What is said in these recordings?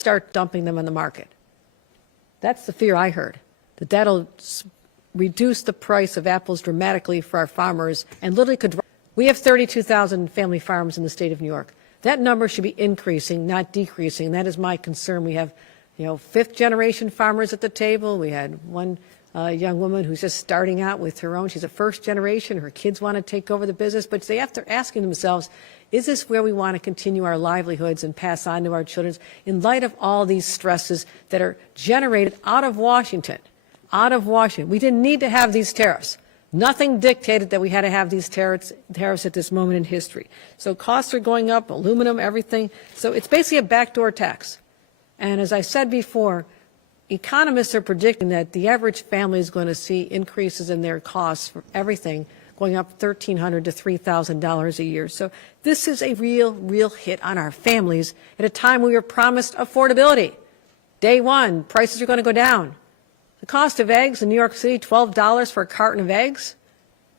start dumping them on the market. That's the fear I heard, that that'll reduce the price of apples dramatically for our farmers and literally could. We have 32,000 family farms in the state of New York. That number should be increasing, not decreasing. That is my concern. We have, fifth generation farmers at the table. We had one young woman who's just starting out with her own. She's a first generation. Her kids want to take over the business, but they have to asking themselves, is this where we want to continue our livelihoods and pass on to our children in light of all these stresses that are generated out of Washington? Out of Washington. We didn't need to have these tariffs. Nothing dictated that we had to have these tariffs at this moment in history. So costs are going up, aluminum, everything. So it's basically a backdoor tax. And as I said before, economists are predicting that the average family is going to see increases in their costs for everything going up $1,300 to $3,000 a year. So this is a real hit on our families at a time we were promised affordability. Day one, prices are going to go down. The cost of eggs in New York City, $12 for a carton of eggs.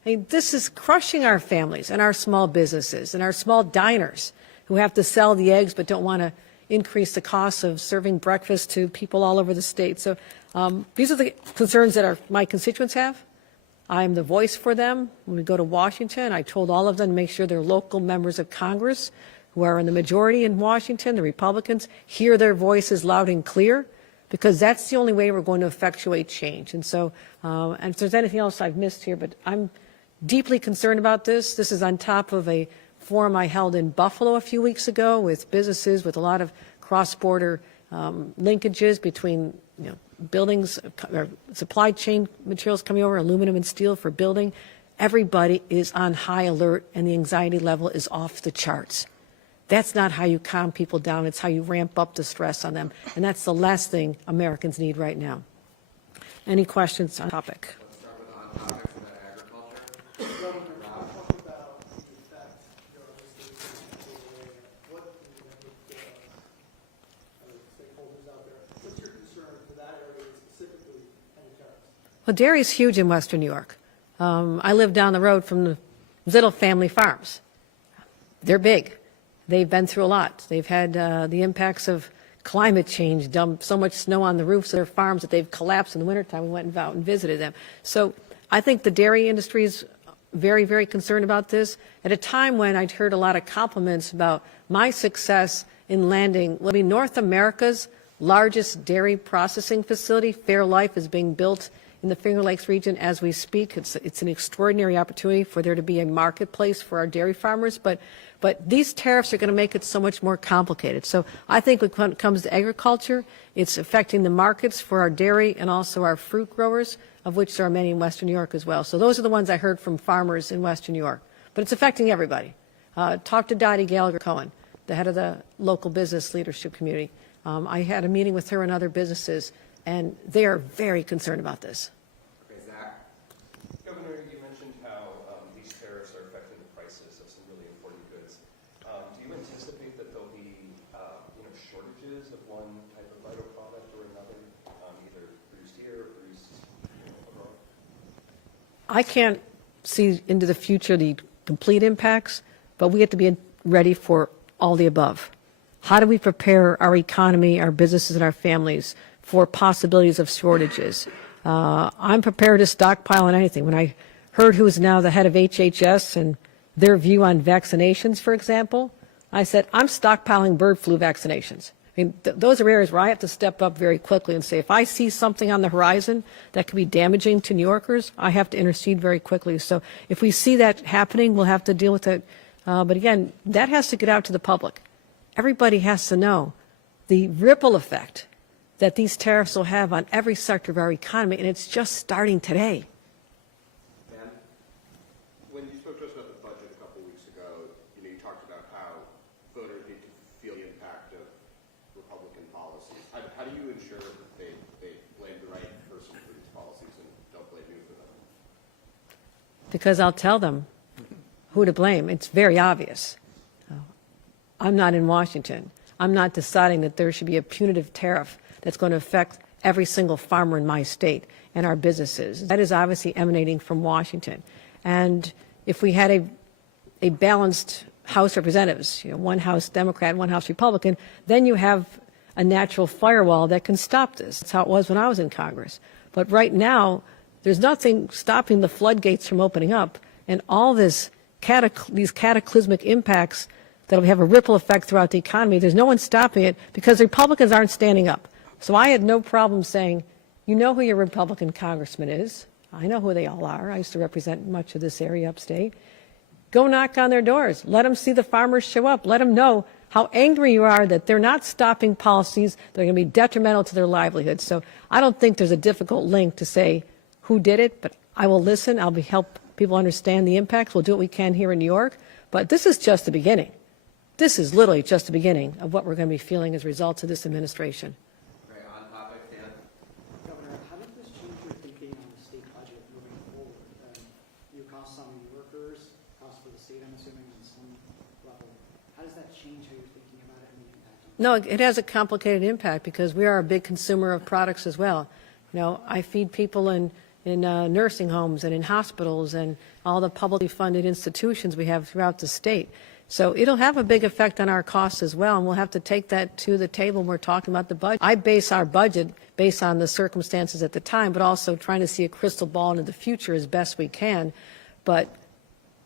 I mean, this is crushing our families and our small businesses and our small diners who have to sell the eggs but don't want to increase the cost of serving breakfast to people all over the state. So these are the concerns that my constituents have. I'm the voice for them. When we go to Washington, I told all of them to make sure their local members of Congress who are in the majority in Washington, the Republicans, hear their voices loud and clear, because that's the only way we're going to effectuate change. And so, and if there's anything else I've missed here, but I'm deeply concerned about this. This is on top of a forum I held in Buffalo a few weeks ago with businesses with a lot of cross-border linkages between buildings, or supply chain materials coming over, aluminum and steel for building. Everybody is on high alert and the anxiety level is off the charts. That's not how you calm people down. It's how you ramp up the stress on them. And that's the last thing Americans need right now. Any questions on the topic? Let's start with on topics about agriculture. Well, dairy is huge in Western New York. I live down the road from the Zittle family farms. They're big. They've been through a lot. They've had the impacts of climate change, dump so much snow on the roofs of their farms that they've collapsed in the wintertime. We went out and visited them. So I think the dairy industry is very concerned about this. At a time when I'd heard a lot of compliments about my success in landing North America's largest dairy processing facility, Fairlife, is being built in the Finger Lakes region as we speak. It's an extraordinary opportunity for there to be a marketplace for our dairy farmers, but these tariffs are going to make it so much more complicated. So I think when it comes to agriculture, it's affecting the markets for our dairy and also our fruit growers, of which there are many in Western New York as well. So those are the ones I heard from farmers in Western New York. But it's affecting everybody. Talk to Dottie Gallagher-Cohen, the head of the local business leadership community. I had a meeting with her and other businesses, and they are very concerned about this. Okay, Zach. Governor, you mentioned how these tariffs are affecting the prices of some really important goods. Do you anticipate that there'll be shortages of one type of vital product or another, either produced here or produced abroad? I can't see into the future the complete impacts, but we have to be ready for all the above. How do we prepare our economy, our businesses, and our families for possibilities of shortages? I'm prepared to stockpile on anything. When I heard who is now the head of HHS and their view on vaccinations, for example, I said, I'm stockpiling bird flu vaccinations. I mean, those are areas where I have to step up very quickly and say, if I see something on the horizon that could be damaging to New Yorkers, I have to intercede very quickly. So if we see that happening, we'll have to deal with it. But again, that has to get out to the public. Everybody has to know the ripple effect that these tariffs will have on every sector of our economy, and it's just starting today. Ben, when you spoke to us about the budget a couple weeks ago, you talked about how voters need to feel the impact of Republican policies. How do you ensure that they blame the right person for these policies and don't blame you for them? Because I'll tell them who to blame. It's very obvious. I'm not in Washington. I'm not deciding that there should be a punitive tariff that's going to affect every single farmer in my state and our businesses. That is obviously emanating from Washington. And if we had a balanced House of Representatives, one House Democrat, one House Republican, then you have a natural firewall that can stop this. That's how it was when I was in Congress. But right now, there's nothing stopping the floodgates from opening up, and all these cataclysmic impacts that'll have a ripple effect throughout the economy. There's no one stopping it because the Republicans aren't standing up. So I had no problem saying, you know who your Republican congressman is. I know who they all are. I used to represent much of this area upstate. Go knock on their doors. Let them see the farmers show up. Let them know how angry you are that they're not stopping policies that are going to be detrimental to their livelihoods. So I don't think there's a difficult link to say who did it, but I will listen. I'll help people understand the impacts. We'll do what we can here in New York. But this is just the beginning. This is literally just the beginning of what we're going to be feeling as results of this administration. Right, on topic, Dan. Governor, how did this change your thinking on the state budget moving forward? You cost some New Yorkers, cost for the state, I'm assuming, on some level. How does that change how you're thinking about it and the impact on it? No, it has a complicated impact because we are a big consumer of products as well. You know, I feed people in nursing homes and in hospitals and all the publicly funded institutions we have throughout the state. So it'll have a big effect on our costs as well, and we'll have to take that to the table when we're talking about the budget. I base our budget based on the circumstances at the time, but also trying to see a crystal ball into the future as best we can. But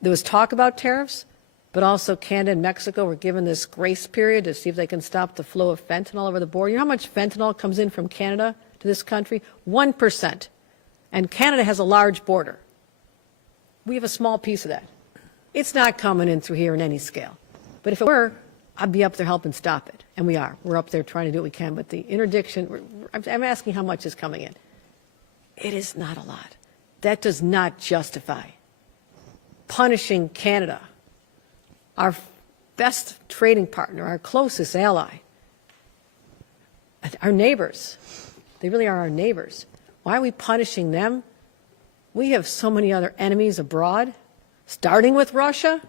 there was talk about tariffs, but also Canada and Mexico were given this grace period to see if they can stop the flow of fentanyl over the border. You know how much fentanyl comes in from Canada to this country? 1%. And Canada has a large border. We have a small piece of that. It's not coming in through here in any scale. But if it were, I'd be up there helping stop it. And we are. We're up there trying to do what we can. But the interdiction, I'm asking how much is coming in. It is not a lot. That does not justify punishing Canada, our best trading partner, our closest ally, our neighbors. They really are our neighbors. Why are we punishing them? We have so many other enemies abroad. Starting with Russia,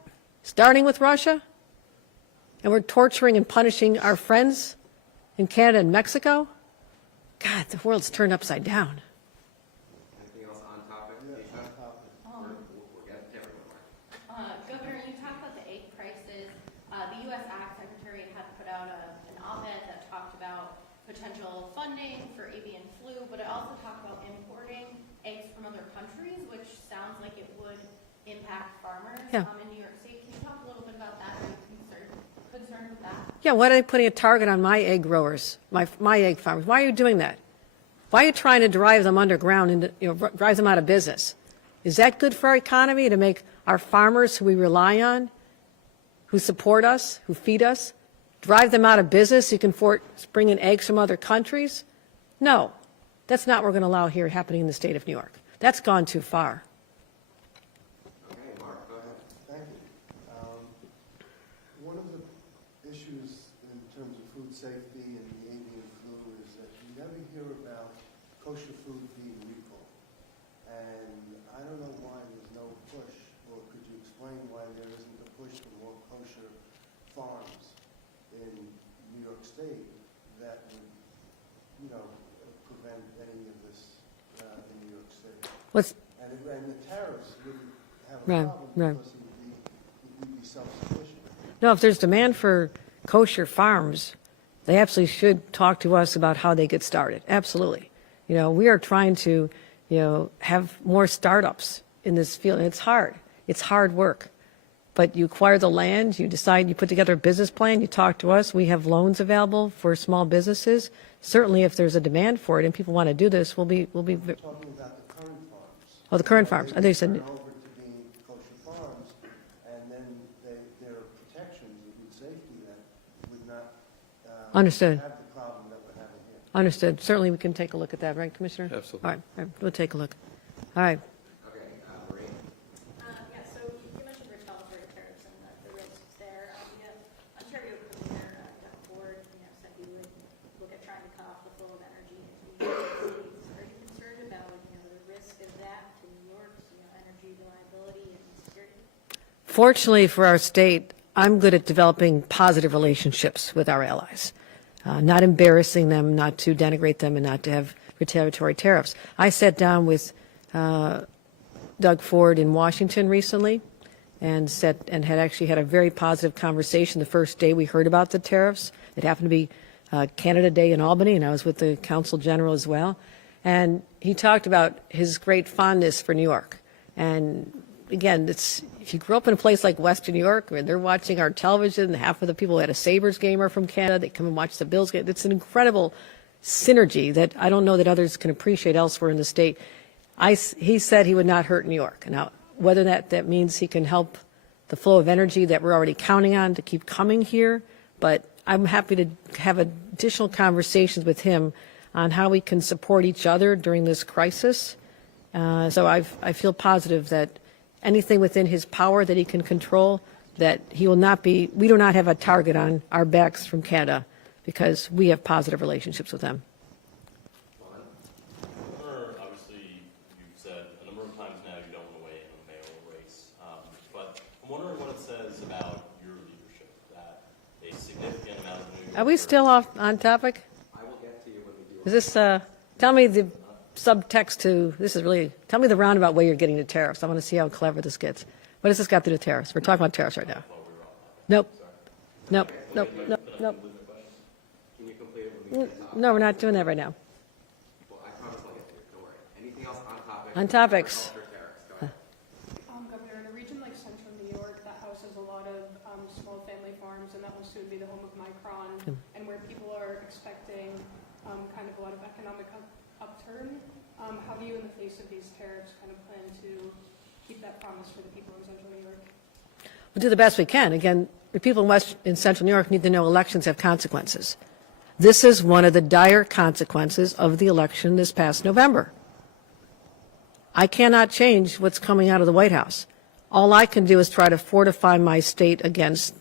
and we're torturing and punishing our friends in Canada and Mexico. God, the world's turned upside down. Anything else on topic? Lisa? We'll get everyone. Governor, you talked about the egg prices. The U.S. Ag Secretary had put out an op-ed that talked about potential funding for avian flu, but it also talked about importing eggs from other countries, which sounds like it would impact farmers in New York State. Can you talk a little bit about that? Are you concerned with that? Yeah, why are they putting a target on my egg growers, my egg farmers? Why are you doing that? Why are you trying to drive them underground and drive them out of business? Is that good for our economy to make our farmers who we rely on, who support us, who feed us, drive them out of business so you can bring in eggs from other countries? No, that's not what we're going to allow here happening in the state of New York. That's gone too far. Okay, Mark, go ahead. Thank you. One of the issues in terms of food safety and the avian flu is that you never hear about kosher food being recalled. And I don't know why there's no push, or could you explain why there isn't a push for more kosher farms in New York State that would, prevent any of this in New York State? And the tariffs wouldn't have a problem because it would be self-sufficient. No, if there's demand for kosher farms, they absolutely should talk to us about how they get started. Absolutely. We are trying to, have more startups in this field. And it's hard. It's hard work. But you acquire the land, you decide, you put together a business plan, you talk to us. We have loans available for small businesses. Certainly, if there's a demand for it and people want to do this, we'll be. I'm talking about the current farms. Oh, the current farms. I think you said. Turn over to being kosher farms, and then there are protections of food safety that would not Understood. have the problem that we're having here. Understood. Certainly, we can take a look at that, right, Commissioner? Absolutely. All right, we'll take a look. All right. Okay, Marie. Yeah, so you mentioned retaliatory tariffs and the risks there. Ontario Premier Doug Ford, said he would look at trying to cut off the flow of energy into the United States. Are you concerned about the risk of that to New York's energy reliability and security? Fortunately for our state, I'm good at developing positive relationships with our allies, not embarrassing them, not to denigrate them, and not to have retaliatory tariffs. I sat down with Doug Ford in Washington recently and had actually had a very positive conversation the first day we heard about the tariffs. It happened to be Canada Day in Albany, and I was with the Consul General as well. And he talked about his great fondness for New York. And again, if you grew up in a place like Western New York, where they're watching our television, half of the people at a Sabres game are from Canada, they come and watch the Bills game. It's an incredible synergy that I don't know that others can appreciate elsewhere in the state. He said he would not hurt New York. Now, whether that means he can help the flow of energy that we're already counting on to keep coming here, but I'm happy to have additional conversations with him on how we can support each other during this crisis. So I feel positive that anything within his power that he can control, that he will not be, we do not have a target on our backs from Canada because we have positive relationships with them. Obviously, you've said a number of times now you don't want to weigh in on the mayoral race, but I'm wondering what it says about your leadership, that a significant amount of New Yorkers... Are we still on topic? I will get to you when we do. Is this, tell me the subtext to, tell me the roundabout way you're getting to tariffs. I want to see how clever this gets. What does this got to do with tariffs? We're talking about tariffs right now. Nope. Nope. Nope. Nope. Nope. Can you complete it when we get to topic? No, we're not doing that right now. Well, I promise I'll get to it, don't worry. Anything else on topic? On topics. Agriculture, tariffs, go ahead. Governor, in a region like central New York that houses a lot of small family farms, and that will soon be the home of Micron, and where people are expecting kind of a lot of economic upturn, how do you, in the face of these tariffs, kind of plan to keep that promise for the people in central New York? We'll do the best we can. Again, the people in central New York need to know elections have consequences. This is one of the dire consequences of the election this past November. I cannot change what's coming out of the White House. All I can do is try to fortify my state against,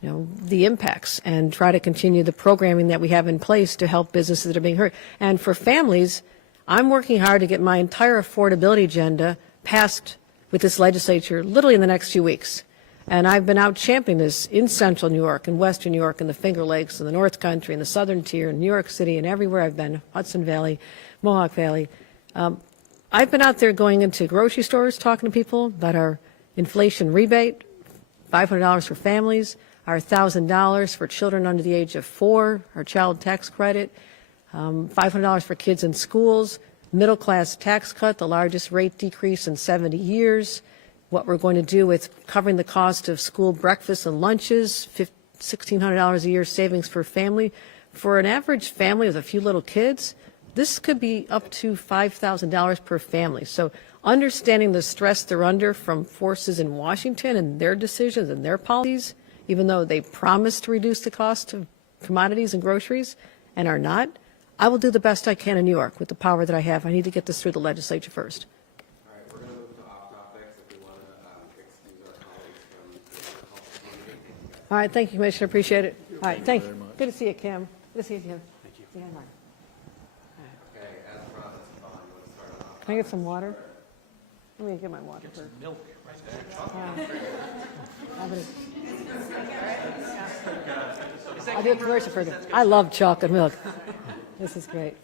the impacts and try to continue the programming that we have in place to help businesses that are being hurt. And for families, I'm working hard to get my entire affordability agenda passed with this legislature literally in the next few weeks. And I've been out championing this in central New York and western New York and the Finger Lakes and the North Country and the Southern Tier and New York City and everywhere I've been, Hudson Valley, Mohawk Valley. I've been out there going into grocery stores talking to people about our inflation rebate, $500 for families, our $1,000 for children under the age of 4, our child tax credit, $500 for kids in schools, middle class tax cut, the largest rate decrease in 70 years, what we're going to do with covering the cost of school breakfasts and lunches, $1,600 a year savings per family. For an average family with a few little kids, this could be up to $5,000 per family. So understanding the stress they're under from forces in Washington and their decisions and their policies, even though they promise to reduce the cost of commodities and groceries and are not, I will do the best I can in New York with the power that I have. I need to get this through the legislature first. All right, we're going to move to off topics if we want to excuse our colleagues from the agriculture community. All right, thank you, Commissioner. Appreciate it. All right, thank you. Good to see you, Kim. Good to see you, Jim. Thank you. Yeah, Mark. Okay, as promised, Vaughn, you want to start off? Can I get some water? Let me get my water first. Milk right there. I'll do a commercial for you. I love chocolate milk. This is great.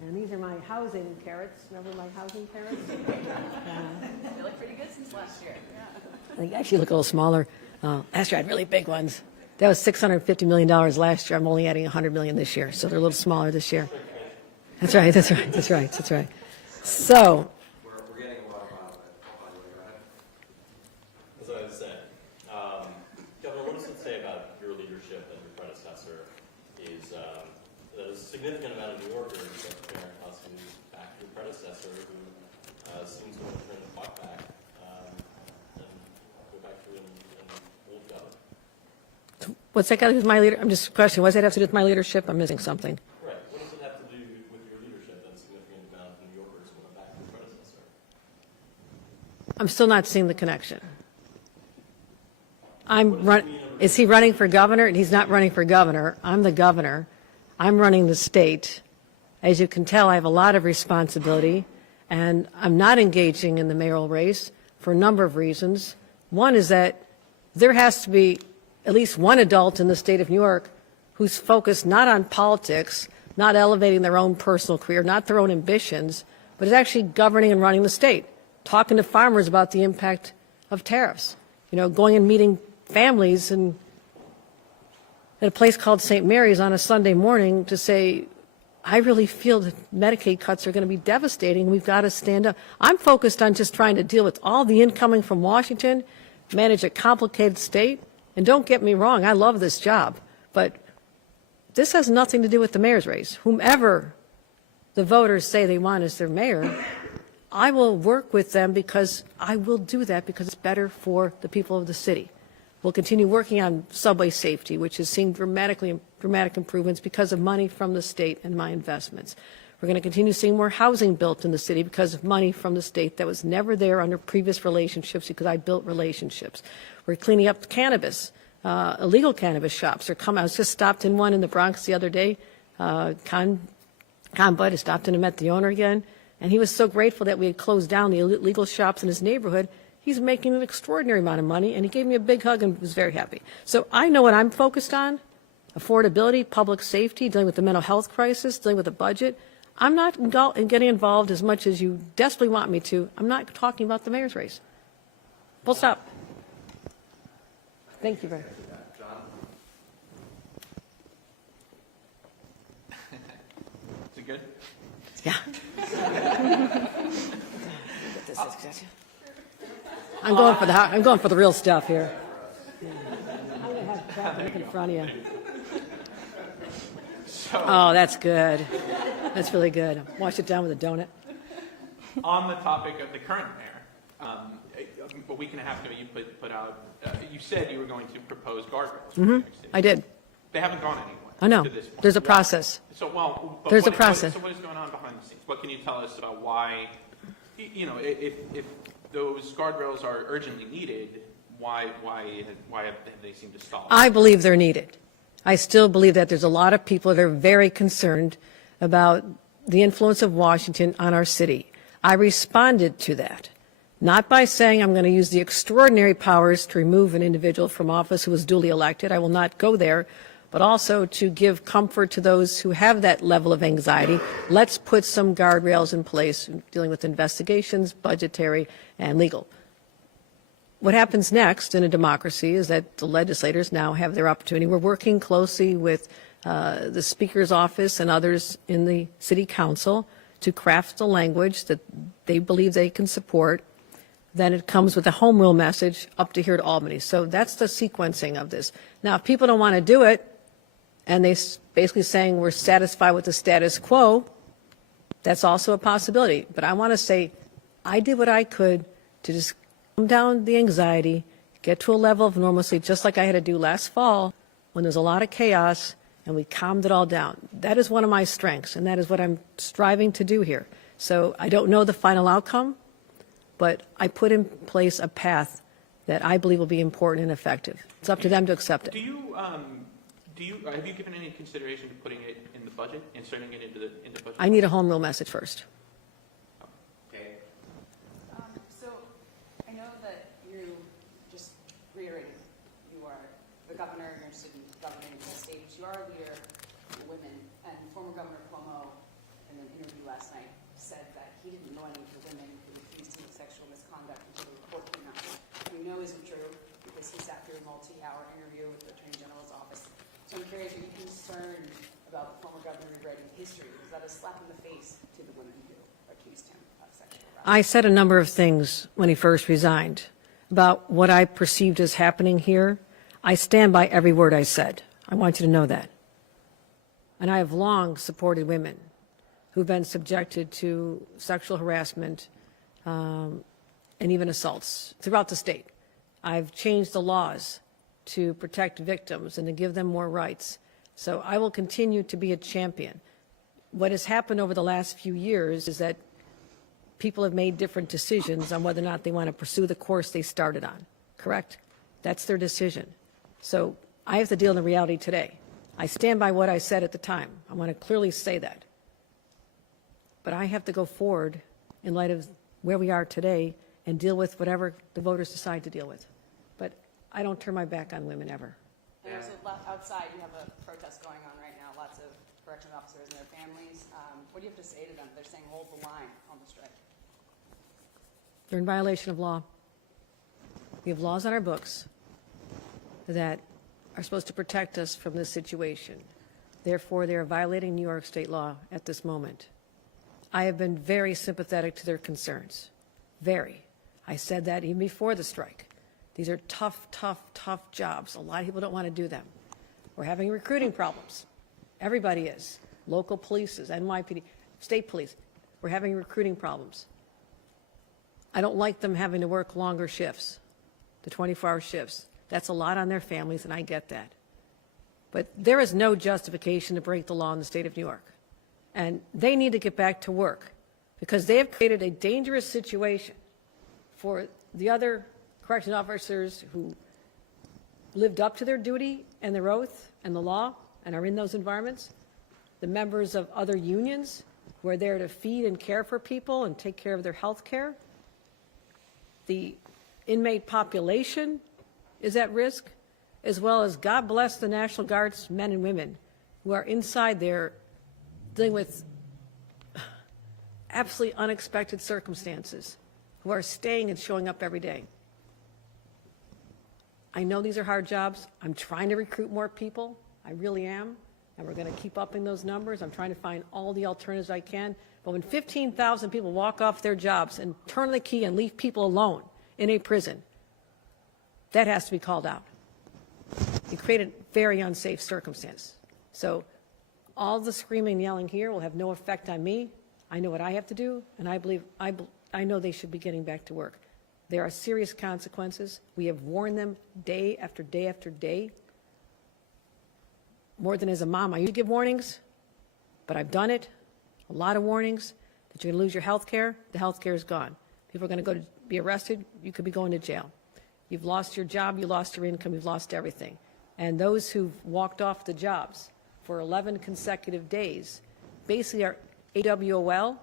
And these are my housing carrots. Remember my housing carrots? They look pretty good since last year. Yeah. They actually look a little smaller. Last year I had really big ones. That was $650 million last year. I'm only adding $100 million this year, so they're a little smaller this year. That's right. That's right. That's right. That's right. So. We're getting a lot of out of it. Vaughn, you want to go ahead? As I was saying, Governor, what does it say about your leadership and your predecessor is that a significant amount of New Yorkers are comparing us back to your predecessor who seems to want to turn the clock back and go back to an old governor. What's that got to do with my leader? I'm just questioning. What's that have to do with my leadership? I'm missing something. Right. What does it have to do with your leadership that a significant amount of New Yorkers went back to your predecessor? I'm still not seeing the connection. Is he running for governor? He's not running for governor. I'm the governor. I'm running the state. As you can tell, I have a lot of responsibility, and I'm not engaging in the mayoral race for a number of reasons. One is that there has to be at least one adult in the state of New York who's focused not on politics, not elevating their own personal career, not their own ambitions, but is actually governing and running the state, talking to farmers about the impact of tariffs, going and meeting families and at a place called St. Mary's on a Sunday morning to say, I really feel that Medicaid cuts are going to be devastating. We've got to stand up. I'm focused on just trying to deal with all the incoming from Washington, manage a complicated state. And don't get me wrong, I love this job. But this has nothing to do with the mayor's race. Whomever the voters say they want as their mayor, I will work with them because I will do that because it's better for the people of the city. We'll continue working on subway safety, which has seen dramatic improvements because of money from the state and my investments. We're going to continue seeing more housing built in the city because of money from the state that was never there under previous relationships because I built relationships. We're cleaning up cannabis. Illegal cannabis shops are coming. I was just stopped in one in the Bronx the other day. Con Bud, I stopped in and met the owner again, and he was so grateful that we had closed down the illegal shops in his neighborhood. He's making an extraordinary amount of money, and he gave me a big hug and was very happy. So I know what I'm focused on: affordability, public safety, dealing with the mental health crisis, dealing with the budget. I'm not getting involved as much as you desperately want me to. I'm not talking about the mayor's race. Full stop. Thank you very much. Is it good? Yeah. I'm going for the real stuff here. I'm going to have traffic in front of you. Oh, that's good. That's really good. Wash it down with a donut. On the topic of the current mayor, a week and a half ago, you put out. You said you were going to propose guardrails. Mm-hmm. City. I did. They haven't gone anywhere. I know. To this point. There's a process. So, well, but there's a process. So what is going on behind the scenes? What can you tell us about why, if those guardrails are urgently needed, why have they seemed to stall? I believe they're needed. I still believe that there's a lot of people that are very concerned about the influence of Washington on our city. I responded to that, not by saying I'm going to use the extraordinary powers to remove an individual from office who was duly elected. I will not go there, but also to give comfort to those who have that level of anxiety. Let's put some guardrails in place dealing with investigations, budgetary, and legal. What happens next in a democracy is that the legislators now have their opportunity. We're working closely with the Speaker's office and others in the City Council to craft the language that they believe they can support. Then it comes with a home rule message up to here to Albany. So that's the sequencing of this. Now, if people don't want to do it, and they basically saying we're satisfied with the status quo, that's also a possibility. But I want to say I did what I could to just calm down the anxiety, get to a level of normalcy, just like I had to do last fall when there's a lot of chaos, and we calmed it all down. That is one of my strengths, and that is what I'm striving to do here. So I don't know the final outcome, but I put in place a path that I believe will be important and effective. It's up to them to accept it. Have you given any consideration to putting it in the budget, inserting it into the budget? I need a home rule message first. Okay. So I know that you just reiterated you are the governor, you're interested in governing the state. You are a leader for women, and former Governor Cuomo, in an interview last night, said that he didn't know any of the women who accused him of sexual misconduct until the report came out. We know isn't true because he sat through a multi-hour interview with the Attorney General's office. So I'm curious, are you concerned about the former governor rewriting history? Was that a slap in the face to the women who accused him of sexual harassment? I said a number of things when he first resigned about what I perceived as happening here. I stand by every word I said. I want you to know that. And I have long supported women who've been subjected to sexual harassment and even assaults throughout the state. I've changed the laws to protect victims and to give them more rights. So I will continue to be a champion. What has happened over the last few years is that people have made different decisions on whether or not they want to pursue the course they started on, correct? That's their decision. So I have to deal in the reality today. I stand by what I said at the time. I want to clearly say that. But I have to go forward in light of where we are today and deal with whatever the voters decide to deal with. But I don't turn my back on women ever. And also outside, you have a protest going on right now, lots of correctional officers and their families. What do you have to say to them? They're saying hold the line on the strike. They're in violation of law. We have laws on our books that are supposed to protect us from this situation. Therefore, they are violating New York state law at this moment. I have been very sympathetic to their concerns. Very. I said that even before the strike. These are tough, tough, tough jobs. A lot of people don't want to do them. We're having recruiting problems. Everybody is. Local police, NYPD, state police. We're having recruiting problems. I don't like them having to work longer shifts, the 24-hour shifts. That's a lot on their families, and I get that. But there is no justification to break the law in the state of New York. And they need to get back to work because they have created a dangerous situation for the other correction officers who lived up to their duty and their oath and the law and are in those environments, the members of other unions who are there to feed and care for people and take care of their health care. The inmate population is at risk, as well as God bless the National Guard's men and women who are inside there dealing with absolutely unexpected circumstances, who are staying and showing up every day. I know these are hard jobs. I'm trying to recruit more people. I really am. And we're going to keep upping those numbers. I'm trying to find all the alternatives I can. But when 15,000 people walk off their jobs and turn the key and leave people alone in a prison, that has to be called out. It created very unsafe circumstance. So all the screaming and yelling here will have no effect on me. I know what I have to do, and I know they should be getting back to work. There are serious consequences. We have warned them day after day after day. More than as a mom, I used to give warnings, but I've done it. A lot of warnings that you're going to lose your health care. The health care is gone. People are going to go to be arrested. You could be going to jail. You've lost your job. You lost your income. You've lost everything. And those who've walked off the jobs for 11 consecutive days basically are AWOL,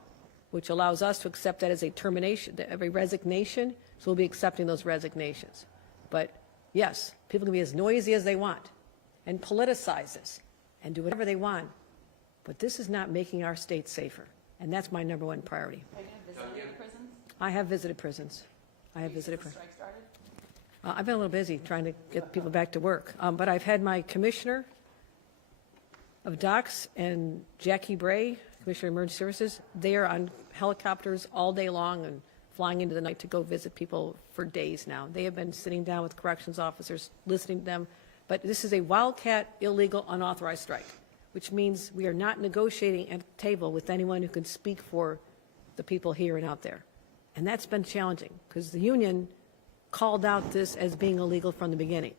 which allows us to accept that as a termination, a resignation. So we'll be accepting those resignations. But yes, people can be as noisy as they want and politicize this and do whatever they want. But this is not making our state safer. And that's my number one priority. Have you visited prisons? I have visited prisons. I have visited Since the prisons. strike started? I've been a little busy trying to get people back to work. But I've had my commissioner of docks and Jackie Bray, Commissioner of Emergency Services, they are on helicopters all day long and flying into the night to go visit people for days now. They have been sitting down with corrections officers, listening to them. But this is a wildcat, illegal, unauthorized strike, which means we are not negotiating at the table with anyone who can speak for the people here and out there. And that's been challenging because the union called out this as being illegal from the beginning.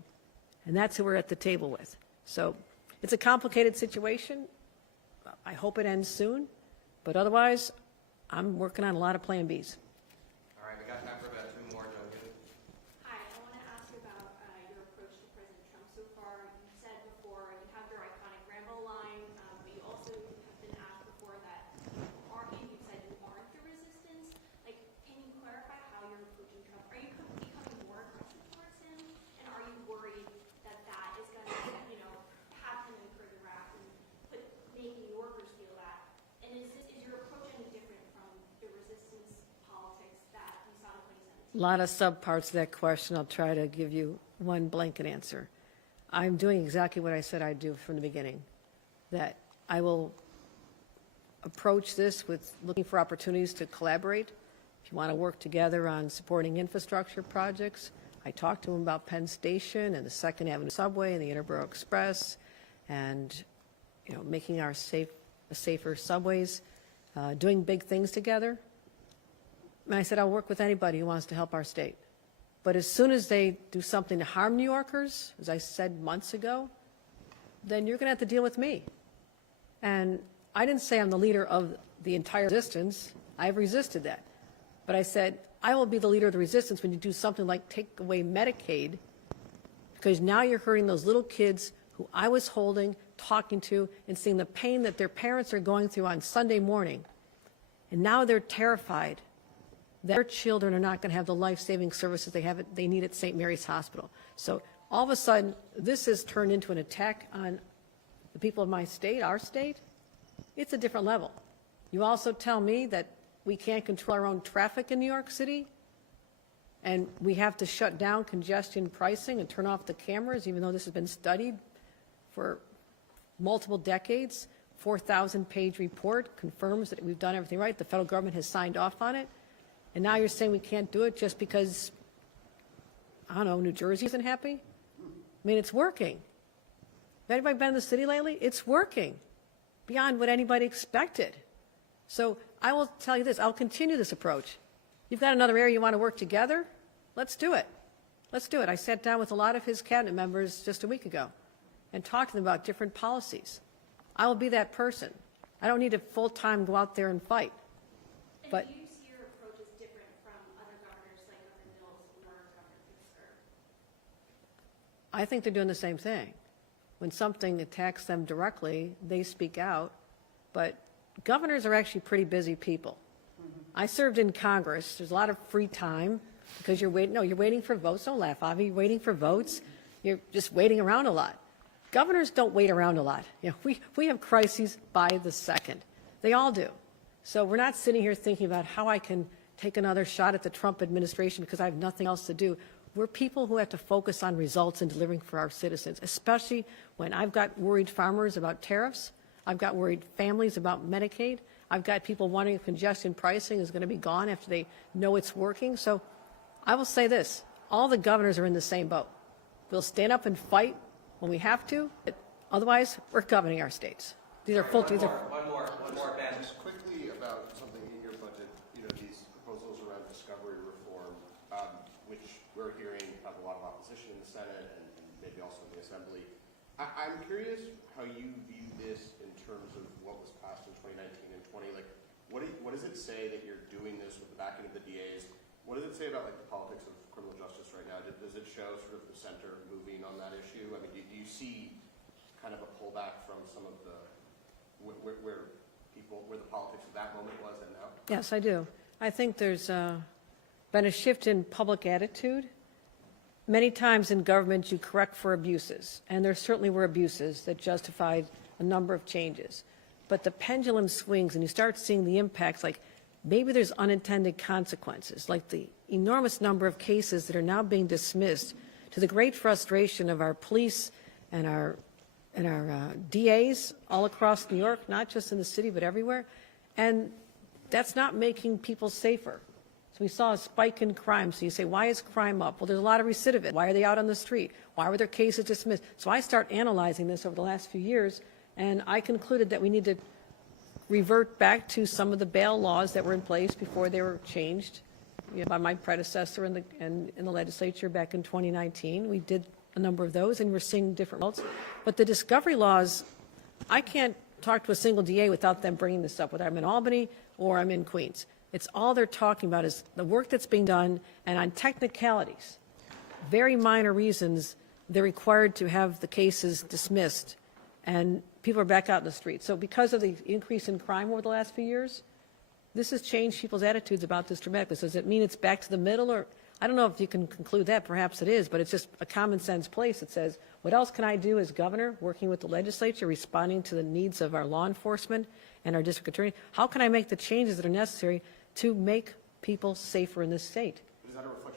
And that's who we're at the table with. So it's a complicated situation. I hope it ends soon. But otherwise, I'm working on a lot of plan Bs. All right, we got time for about two more, Duncan. Hi, I want to ask you about your approach to President Trump so far. You said before you have your iconic Rambo line, but you also have been asked before that you said you aren't the resistance. Like, can you clarify how you're approaching Trump? Are you becoming more aggressive towards him? And are you worried that that is going to, have him incur the wrath and make New Yorkers feel that? And is your approach any different from the resistance politics that we saw in 2017? A lot of subparts of that question. I'll try to give you one blanket answer. I'm doing exactly what I said I'd do from the beginning, that I will approach this with looking for opportunities to collaborate. If you want to work together on supporting infrastructure projects, I talked to him about Penn Station and the Second Avenue Subway and the Interborough Express and, making our safer subways, doing big things together. And I said, I'll work with anybody who wants to help our state. But as soon as they do something to harm New Yorkers, as I said months ago, then you're going to have to deal with me. And I didn't say I'm the leader of the entire resistance. I've resisted that. But I said, I will be the leader of the resistance when you do something like take away Medicaid, because now you're hurting those little kids who I was holding, talking to, and seeing the pain that their parents are going through on Sunday morning. And now they're terrified that their children are not going to have the life-saving services they need at St. Mary's Hospital. So all of a sudden, this has turned into an attack on the people of my state, our state. It's a different level. You also tell me that we can't control our own traffic in New York City. And we have to shut down congestion pricing and turn off the cameras, even though this has been studied for multiple decades. 4,000-page report confirms that we've done everything right. The federal government has signed off on it. And now you're saying we can't do it just because, I don't know, New Jersey isn't happy? I mean, it's working. Have anybody been in the city lately? It's working beyond what anybody expected. So I will tell you this, I'll continue this approach. You've got another area you want to work together? Let's do it. Let's do it. I sat down with a lot of his cabinet members just a week ago and talked to them about different policies. I will be that person. I don't need to full-time go out there and fight. But do you see your approach as different from other governors like Governor Mills or Governor Pritzker? I think they're doing the same thing. When something attacks them directly, they speak out. But governors are actually pretty busy people. I served in Congress. There's a lot of free time because you're waiting. No, you're waiting for votes. Don't laugh, Avi. You're waiting for votes. You're just waiting around a lot. Governors don't wait around a lot. You know, we have crises by the second. They all do. So we're not sitting here thinking about how I can take another shot at the Trump administration because I have nothing else to do. We're people who have to focus on results and delivering for our citizens, especially when I've got worried farmers about tariffs. I've got worried families about Medicaid. I've got people wondering if congestion pricing is going to be gone after they know it's working. So I will say this, all the governors are in the same boat. We'll stand up and fight when we have to. Otherwise, we're governing our states. These are full. One more, Ben. Just quickly about something in your budget, you know, these proposals around discovery reform, which we're hearing have a lot of opposition in the Senate and maybe also in the Assembly. I'm curious how you view this in terms of what was passed in 2019 and 20. Like, what does it say that you're doing this with the backing of the DAs? What does it say about like the politics of criminal justice right now? Does it show sort of the center moving on that issue? I mean, do you see kind of a pullback from some of the where the politics of that moment was and now? Yes, I do. I think there's been a shift in public attitude. Many times in government you correct for abuses, and there certainly were abuses that justified a number of changes. But the pendulum swings and you start seeing the impacts, like maybe there's unintended consequences, like the enormous number of cases that are now being dismissed to the great frustration of our police and our DAs all across New York, not just in the city but everywhere. And that's not making people safer. So we saw a spike in crime. So you say, why is crime up? Well, there's a lot of recidivism. Why are they out on the street? Why were their cases dismissed? So I start analyzing this over the last few years, and I concluded that we need to revert back to some of the bail laws that were in place before they were changed, you know, by my predecessor in the legislature back in 2019. We did a number of those, and we're seeing different results. But the discovery laws, I can't talk to a single DA without them bringing this up, whether I'm in Albany or I'm in Queens. It's all they're talking about is the work that's being done, and on technicalities, very minor reasons, they're required to have the cases dismissed, and people are back out in the street. So because of the increase in crime over the last few years, this has changed people's attitudes about this dramatically. So does it mean it's back to the middle? Or I don't know if you can conclude that. Perhaps it is, but it's just a common sense place that says, what else can I do as governor, working with the legislature, responding to the needs of our law enforcement and our district attorney? How can I make the changes that are necessary to make people safer in this state? Is that a reflection